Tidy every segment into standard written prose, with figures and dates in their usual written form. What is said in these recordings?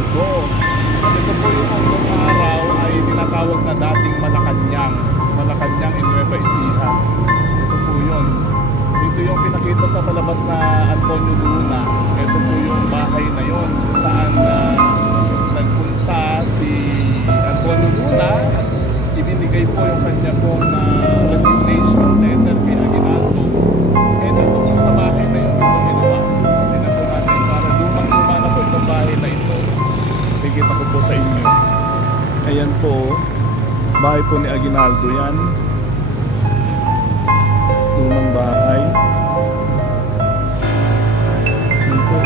Aguinaldo. At ito po yung unang araw ay tinatawag na dating Malacanang. Malacanang in Nueva Ecija. Ito po yun. Dito yung pinakita sa palabas na Antonio Luna. Ito po yung bahay na yun saan nagpunta si Antonio Luna at ibinigay po yung kanya pong resignation letter kay Aguinaldo. And ito po sa bahay na yun ito ginawa. Tingnan po natin para lumang-luma na po itong bahay na ito. Bigita ko po sa inyo. Ayan po, bahay po ni Aguinaldo yan. Lumang bahay. Ayan po.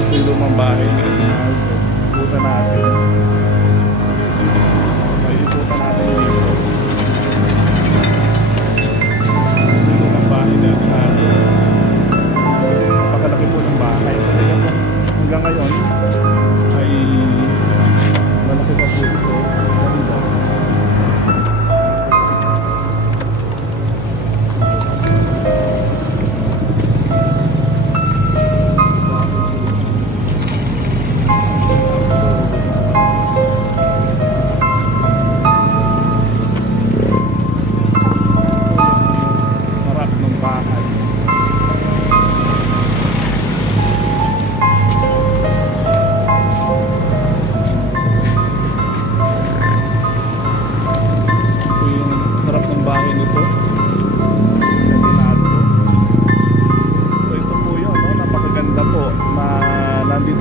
Ito yung lumang bahay ni Aguinaldo. Iputan natin. May iputan natin dito. Ito yung lumang bahay ni Aguinaldo. Napakalaki po ng bahay. Talaga po hanggang ngayon ay malaki pa po ito. Ganda.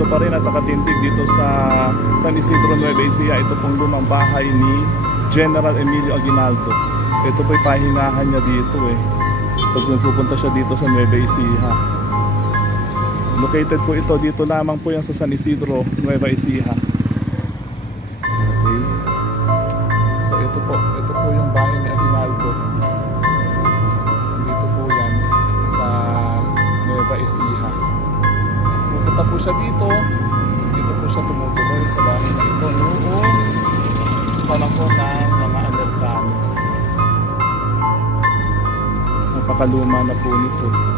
Pa rin at nakatindig dito sa San Isidro, Nueva Ecija. Ito pong lumang bahay ni General Emilio Aguinaldo. Ito po'y pahingahan niya dito pag nagpupunta siya dito sa Nueva Ecija. Located po ito dito lamang po yan sa San Isidro, Nueva Ecija. Okay. So ito po yung bahay ni Aguinaldo. Dito po yan sa Nueva Ecija. Pupunta po siya dito po siya tumutuloy sa bahay na ito noong panahon ng mga Amerikano. Napakaluma na po nito.